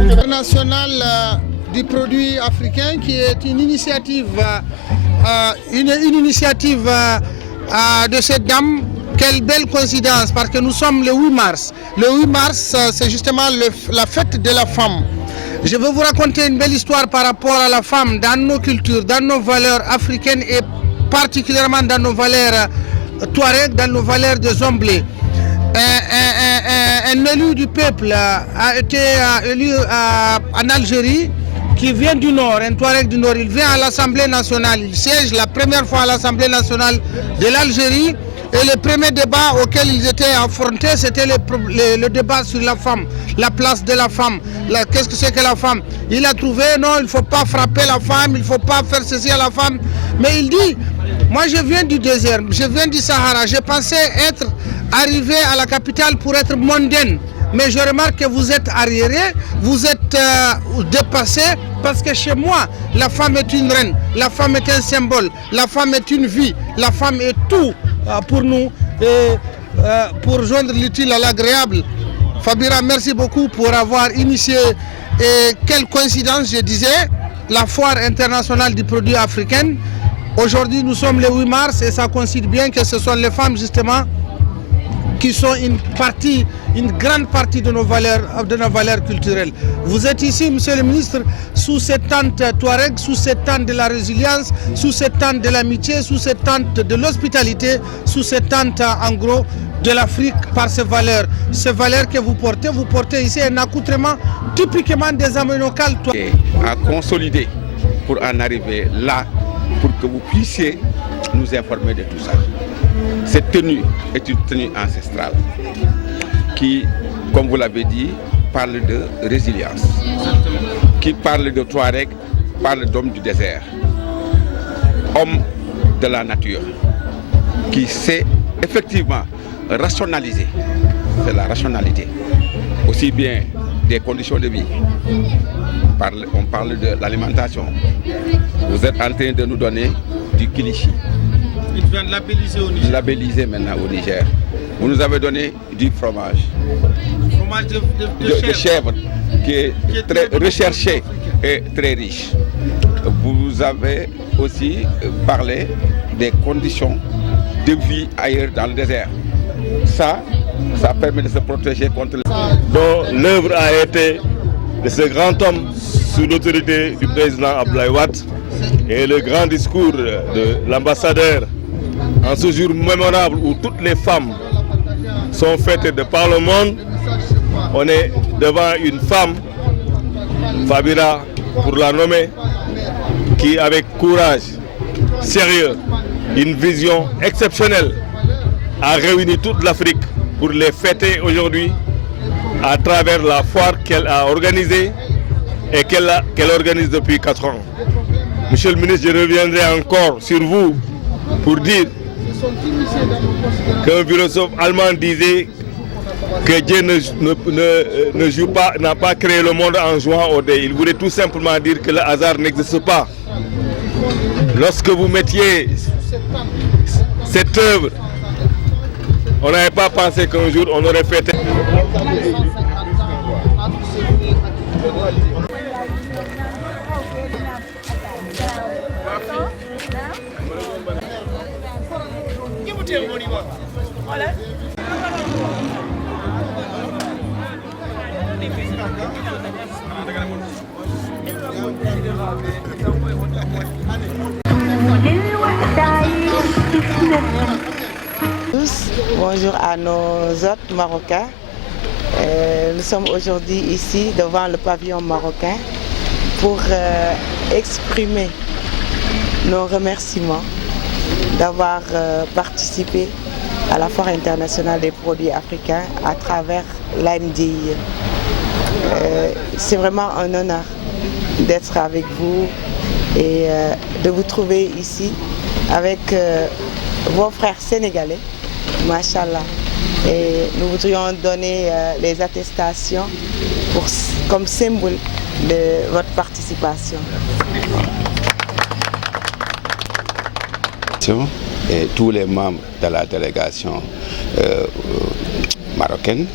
International du produit africain qui est une initiative, de cette dame. Quelle belle coïncidence parce que nous sommes le 8 mars. Le 8 mars, c'est justement la fête de la femme. Je vais vous raconter une belle histoire par rapport à la femme dans nos cultures, dans nos valeurs africaines et particulièrement dans nos valeurs touareg, dans nos valeurs de Zomblé. Un élu du peuple a été élu en Algérie qui vient du Nord, un Touareg du Nord. Il vient à l'Assemblée nationale, il siège la première fois à l'Assemblée nationale de l'Algérie. Et le premier débat auquel ils étaient affrontés, c'était le débat sur la femme, la place de la femme. Qu'est-ce que c'est que la femme? Il a trouvé, non, il ne faut pas frapper la femme, il ne faut pas faire ceci à la femme. Mais il dit, moi je viens du désert, je viens du Sahara, je pensais être arrivé à la capitale pour être mondaine. Mais je remarque que vous êtes arriéré, vous êtes dépassé, parce que chez moi, la femme est une reine, la femme est un symbole, la femme est une vie, la femme est tout pour nous, et pour joindre l'utile à l'agréable. Fabira, merci beaucoup pour avoir initié, et quelle coïncidence, je disais, la foire internationale du produit africain. Aujourd'hui, nous sommes le 8 mars et ça coïncide bien que ce sont les femmes, justement, qui sont une grande partie de nos valeurs culturelles. Vous êtes ici, monsieur le ministre, sous cette tente Touareg, sous cette tente de la résilience, sous cette tente de l'amitié, sous cette tente de l'hospitalité, sous cette tente, en gros, de l'Afrique par ces valeurs. Ces valeurs que vous portez ici un accoutrement typiquement des Aménocales. À consolider pour en arriver là, pour que vous puissiez nous informer de tout ça. Cette tenue est une tenue ancestrale qui, comme vous l'avez dit, parle de résilience, qui parle de Touareg, parle d'homme du désert, homme de la nature, qui sait effectivement rationaliser, c'est la rationalité, aussi bien des conditions de vie. On parle de l'alimentation. Vous êtes en train de nous donner du kilichi. Il vient de labelliser au Niger. Labellisé maintenant au Niger. Vous nous avez donné du fromage. Fromage de chèvre, qui est très recherché et très riche. Vous avez aussi parlé des conditions de vie ailleurs dans le désert. Ça permet de se protéger contre dont l'œuvre a été de ce grand homme sous l'autorité du président Abdoulaye Wade et le grand discours de l'ambassadeur en ce jour mémorable où toutes les femmes sont fêtées de par le monde. On est devant une femme, Fabira pour la nommer, qui avec courage, sérieux, une vision exceptionnelle a réuni toute l'Afrique pour les fêter aujourd'hui à travers la foire qu'elle a organisée et qu'elle organise depuis 4 ans. Monsieur le ministre, je reviendrai encore sur vous pour dire qu'un philosophe allemand disait que Dieu n'a pas créé le monde en jouant au dé. Il voulait tout simplement dire que le hasard n'existe pas. Lorsque vous mettiez cette œuvre, on n'avait pas pensé qu'un jour on aurait fêté. Bonjour à nos hôtes marocains. Nous sommes aujourd'hui ici devant le pavillon marocain pour exprimer nos remerciements d'avoir participé à la Foire internationale des produits africains à travers l'ANDI. C'est vraiment un honneur d'être avec vous et de vous trouver ici avec vos frères sénégalais, Machallah. Et nous voudrions donner les attestations comme symbole de votre participation. et tous les membres de la délégation marocaine.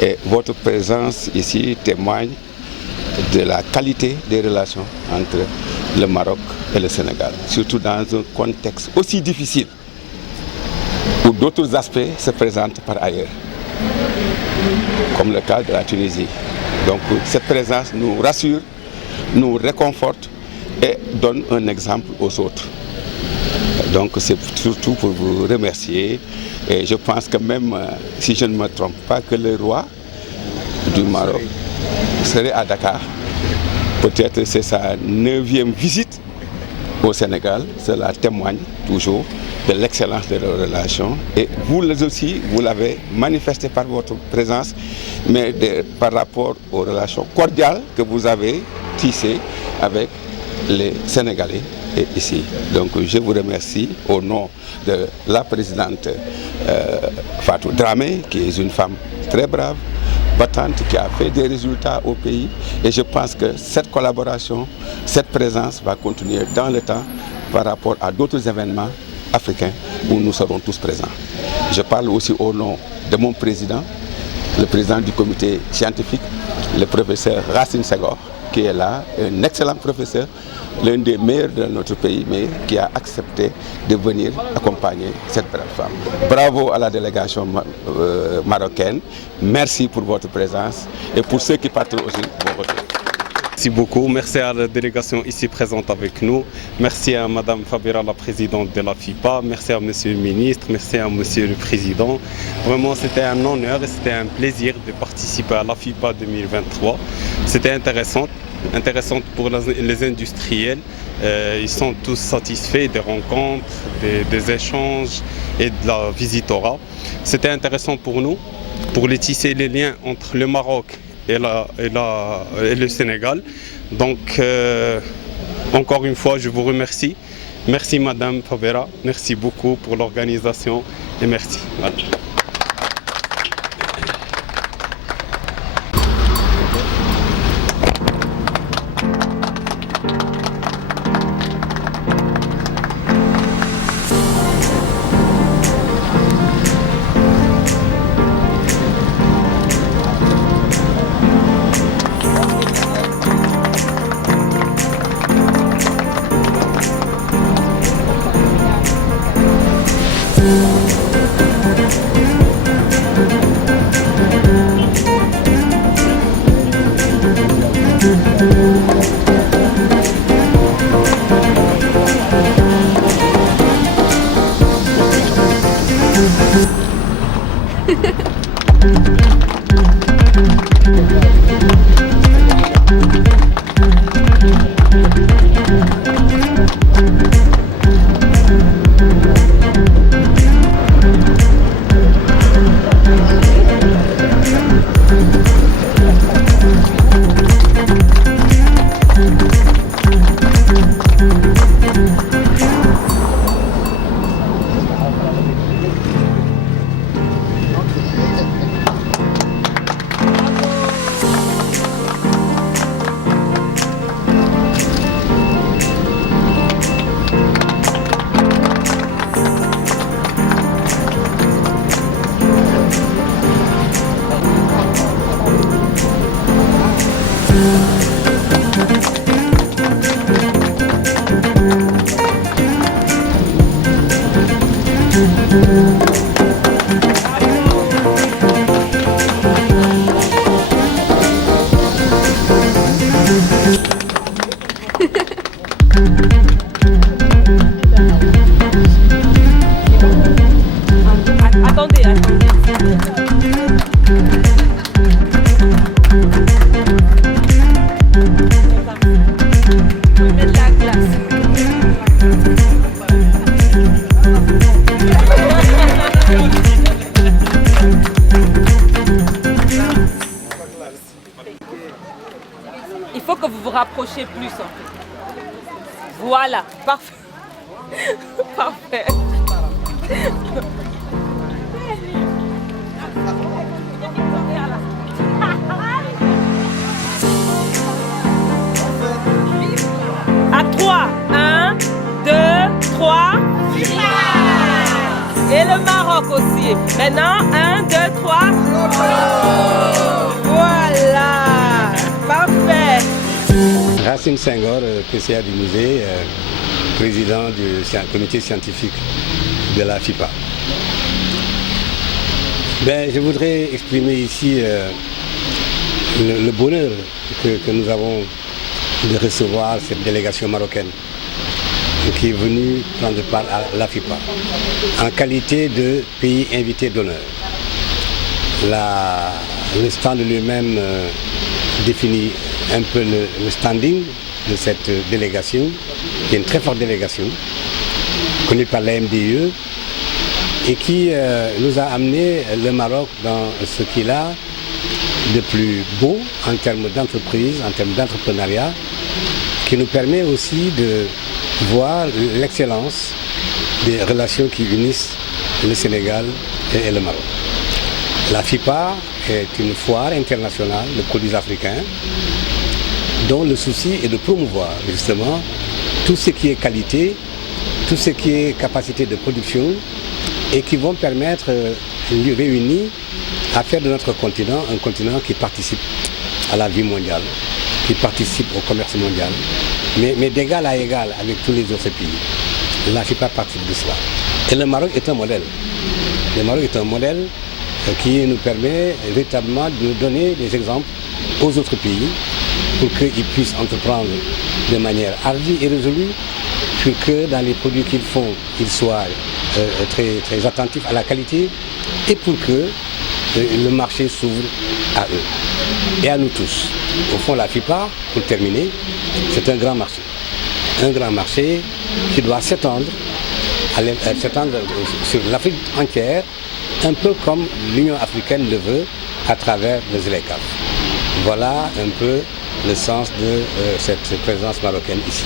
Et votre présence ici témoigne de la qualité des relations entre le Maroc et le Sénégal, surtout dans un contexte aussi difficile où d'autres aspects se présentent par ailleurs, comme le cas de la Tunisie. Donc cette présence nous rassure, nous réconforte et donne un exemple aux autres. Donc c'est surtout pour vous remercier et je pense que même si je ne me trompe pas que le roi du Maroc serait à Dakar. Peut-être c'est sa 9e visite au Sénégal. Cela témoigne toujours de l'excellence de nos relations. Et vous aussi, vous l'avez manifesté par votre présence, mais par rapport aux relations cordiales que vous avez tissées avec les Sénégalais ici. Donc je vous remercie au nom de la présidente Fatou Dramé, qui est une femme très brave, battante, qui a fait des résultats au pays. Et je pense que cette collaboration, cette présence va continuer dans le temps par rapport à d'autres événements africains où nous serons tous présents. Je parle aussi au nom de mon président, le président du comité scientifique, le professeur Racine Senghor, qui est là, un excellent professeur, l'un des meilleurs de notre pays, mais qui a accepté de venir accompagner cette brave femme. Bravo à la délégation marocaine, merci pour votre présence et pour ceux qui partent aussi, bon retour. Merci beaucoup, merci à la délégation ici présente avec nous, merci à Madame Fabera, la présidente de la FIPA, merci à Monsieur le ministre, merci à Monsieur le Président. Vraiment c'était un honneur et c'était un plaisir de participer à la FIPA 2023. C'était intéressant pour les industriels. Ils sont tous satisfaits des rencontres, des échanges et de la visitorat. C'était intéressant pour nous, pour tisser les liens entre le Maroc et le Sénégal. Donc, encore une fois, je vous remercie. Merci Madame Fabera, merci beaucoup pour l'organisation et merci. Voilà. Il faut que vous vous rapprochiez plus. Voilà, parfait. Parfait. À 3, 1, 2, 3. Et le Maroc aussi. Maintenant, 1, 2, 3. Voilà. Parfait. Racine Senghor, PCA du musée, président du comité scientifique de la FIPA. Je voudrais exprimer ici le bonheur que nous avons de recevoir cette délégation marocaine qui est venue prendre part à la FIPA en qualité de pays invité d'honneur. Le stand lui-même définit un peu le standing de cette délégation, qui est une très forte délégation, connue par la MDE, et qui nous a amené le Maroc dans ce qu'il a de plus beau en termes d'entreprise, en termes d'entrepreneuriat, qui nous permet aussi de voir l'excellence des relations qui unissent le Sénégal et le Maroc. La FIPA est une foire internationale de produits africains dont le souci est de promouvoir justement tout ce qui est qualité, tout ce qui est capacité de production et qui vont permettre, réunis, à faire de notre continent un continent qui participe à la vie mondiale, qui participe au commerce mondial, mais d'égal à égal avec tous les autres pays. La FIPA participe de cela. Et le Maroc est un modèle. Le Maroc est un modèle qui nous permet véritablement de donner des exemples aux autres pays pour qu'ils puissent entreprendre de manière hardie et résolue, pour que dans les produits qu'ils font, ils soient très attentifs à la qualité et pour que le marché s'ouvre à eux et à nous tous. Au fond, la FIPA, pour terminer, c'est un grand marché. Un grand marché qui doit s'étendre sur l'Afrique entière, un peu comme l'Union africaine le veut à travers le ZLECAf. Voilà un peu le sens de cette présence marocaine ici.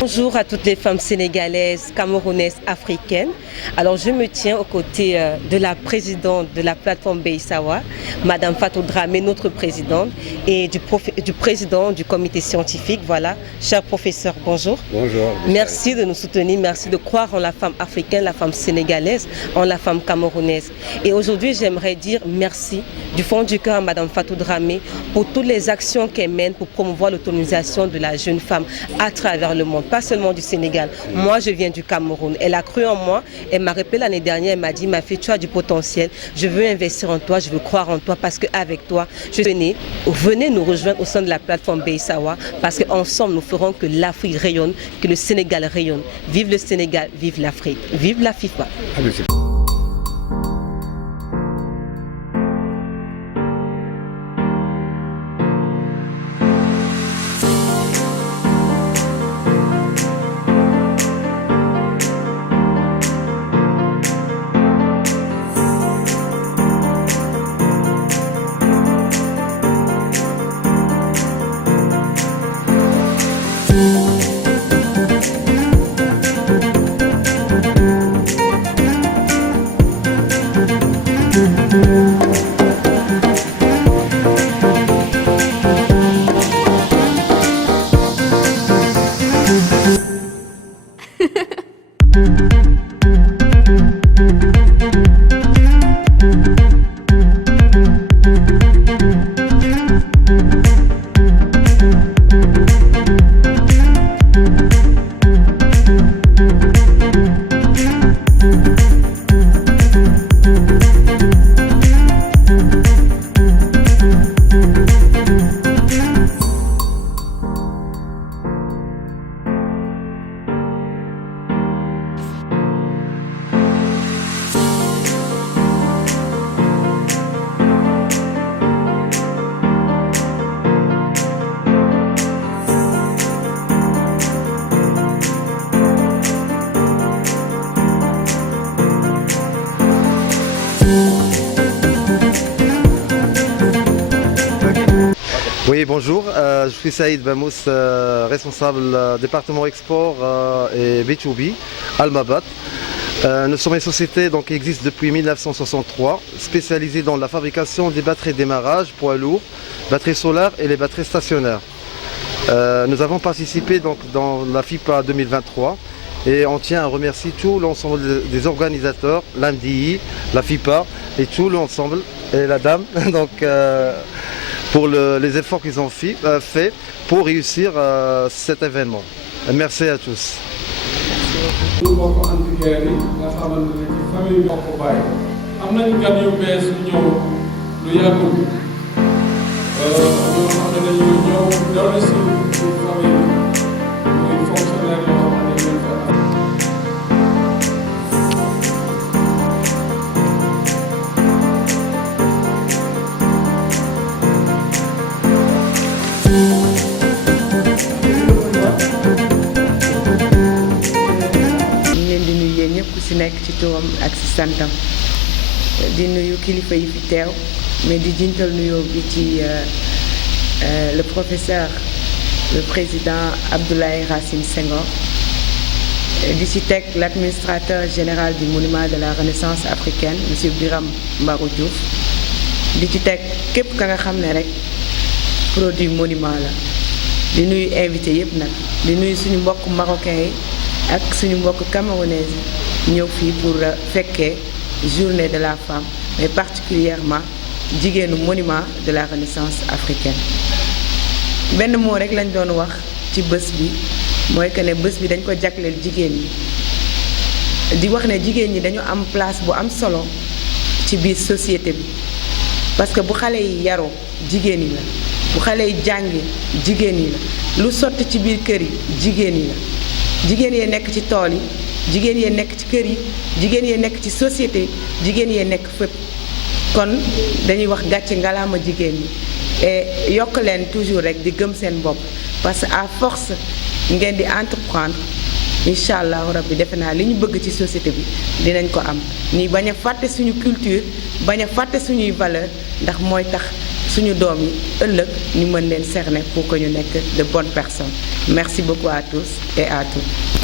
Bonjour à toutes les femmes sénégalaises, camerounaises, africaines. Alors je me tiens aux côtés de la présidente de la plateforme Beysawa, Madame Fatou Dramé, notre présidente, et du président du comité scientifique. Voilà, cher professeur, bonjour. Bonjour. Merci de nous soutenir, merci de croire en la femme africaine, la femme sénégalaise, en la femme camerounaise. Et aujourd'hui, j'aimerais dire merci du fond du cœur à Madame Fatou Dramé pour toutes les actions qu'elle mène pour promouvoir l'autonomisation de la jeune femme à travers le monde, pas seulement du Sénégal. Moi, je viens du Cameroun. Elle a cru en moi. Elle m'a rappelé l'année dernière, elle m'a dit, ma fille, tu as du potentiel. Je veux investir en toi, je veux croire en toi parce qu'avec toi, venez nous rejoindre au sein de la plateforme Beysawa parce qu'ensemble, nous ferons que l'Afrique rayonne, que le Sénégal rayonne. Vive le Sénégal, vive l'Afrique, vive la FIPA. Oui, bonjour, je suis Saïd Bamous, responsable département export et B2B, Almabat. Nous sommes une société qui existe depuis 1963, spécialisée dans la fabrication des batteries de démarrage, poids lourds, batteries solaires et les batteries stationnaires. Nous avons participé dans la FIPA 2023 Et on tient à remercier tout l'ensemble des organisateurs, l'AMDI, la FIPA et tout l'ensemble, et la dame, donc, pour les efforts qu'ils ont fait pour réussir cet événement. Merci à tous. ci nekk ci turam ak ci santam di nuyu kilifa yi fi teew mais di jintal nuyoo bi ci le professeur le président Abdoulaye Racine Senghor di ci teg l'administrateur général du monument de la Renaissance africaine monsieur Biram Mbarou Diouf di ci teg képp ka nga xam ne rek produit monument la di nuyu invité yépp nag di nuyu suñu mbokk marocain yi ak suñu mbokk camerounais yi ñëw fii pour fekkee journée de la femme mais particulièrement jigéenu monument de la Renaissance africaine. benn moo rek lañ doon wax ci bés bi mooy que ne bés bi dañ ko jagleel jigéen ñi di wax ne jigéen ñi dañu am place bu am solo ci biir société bi parce que bu xale yi yaroo jigéen yi la bu xale yi jàngi jigéen yi la lu sotti ci biir kër yi jigéen yi la jigéen yee nekk ci tool yi jigéen yee nekk ci kër yi jigéen yee nekk ci société jigéen yee nekk fépp kon dañuy wax gàcce ngalaama jigéen ñi et yokk leen toujours rek di gëm seen bopp parce que à force ngeen di entreprendre incha allahu rabbi defe naa li ñu bëgg ci société bi dinañ ko am ñuy bañ a fàtte suñu culture bañ a fàtte suñuy valeur ndax mooy tax suñu doom yi ëllëg ñu mën leen cerner pour que ñu nekk de bonnes personnes merci beaucoup à tous et à toutes.